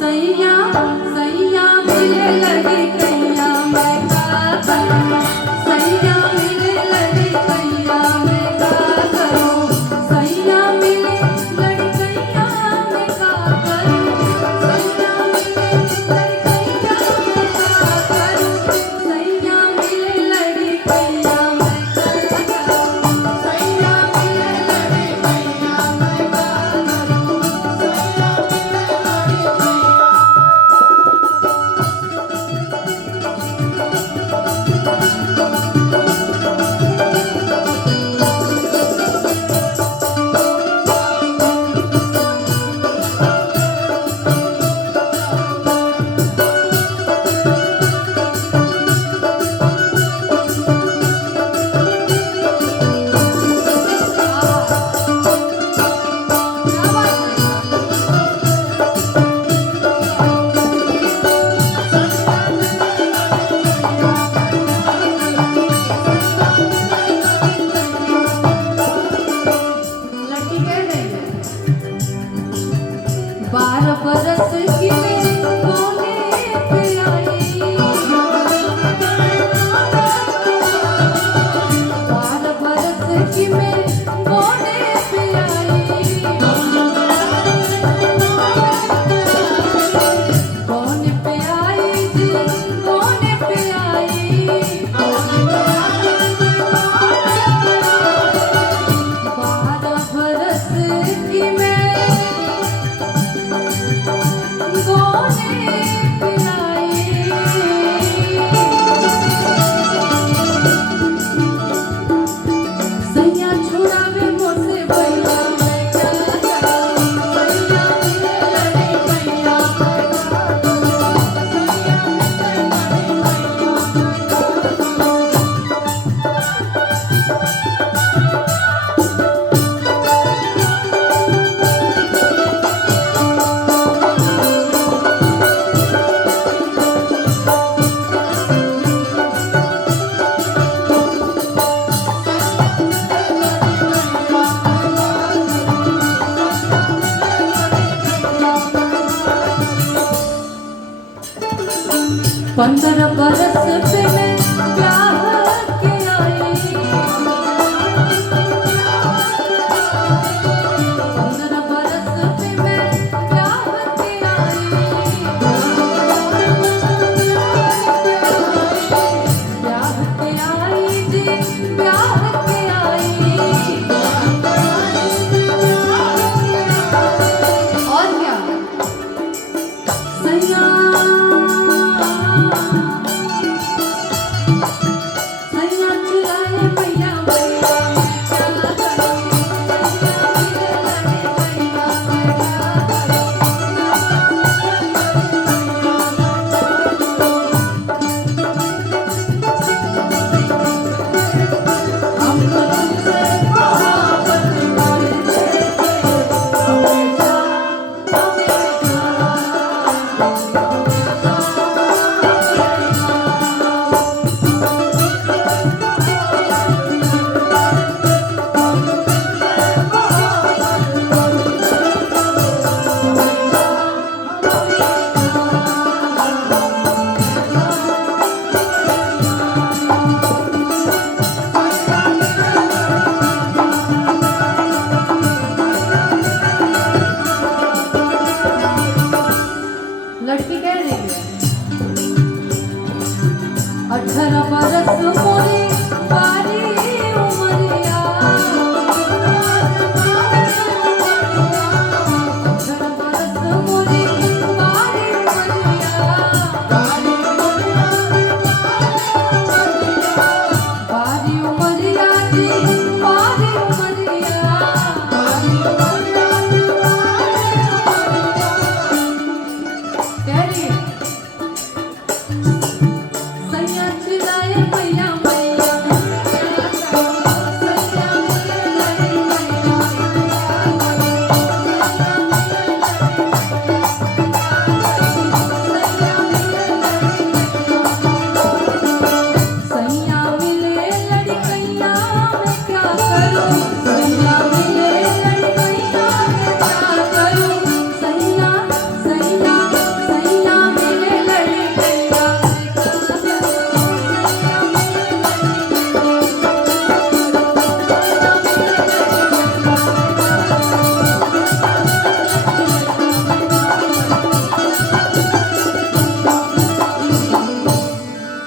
सैया सैया मिले लगी कैया मैं का करूं, सैया मिले लगी कैया मैं का करूं, सैया मिले लगी कैया मैं का करूं, सैया मिले लगी कैया मैं का करूं, सैया मिले लगी कैया मैं का करूं, सैया मिले लगी कैया मैं का करूं, सैया लड़की कह रही है 12 बरस की मेरी कोने पे आई, 12 बरस की मेरी कोने पे आई, कोने पे आई जी कोने पे आई, 12 बरस की मैं कोने पे आई, सैया छुड़ावे मोसे भैया मैं क्या करूं, सैया मिले लड़ी भैया मैं का करूं, सैया मिले लड़ी भैया मैं का करूं। पंद्रह बरस पे मैं ब्याह के आई, 15 बरस पे मैं ब्याह के आई, ब्याह के आई जी ब्याह के आई, और क्या सैया सैया चुराए भैया भैया मैं क्या करूं, सैया मिले लगे भैया मैं क्या करूं, सैया मिले लगे भैया मैं क्या करूं। हम तो तुमसे मोहब्बत करते थे हमेशा हमेशा लड़की कह रही है 18 बरस मोरी बारी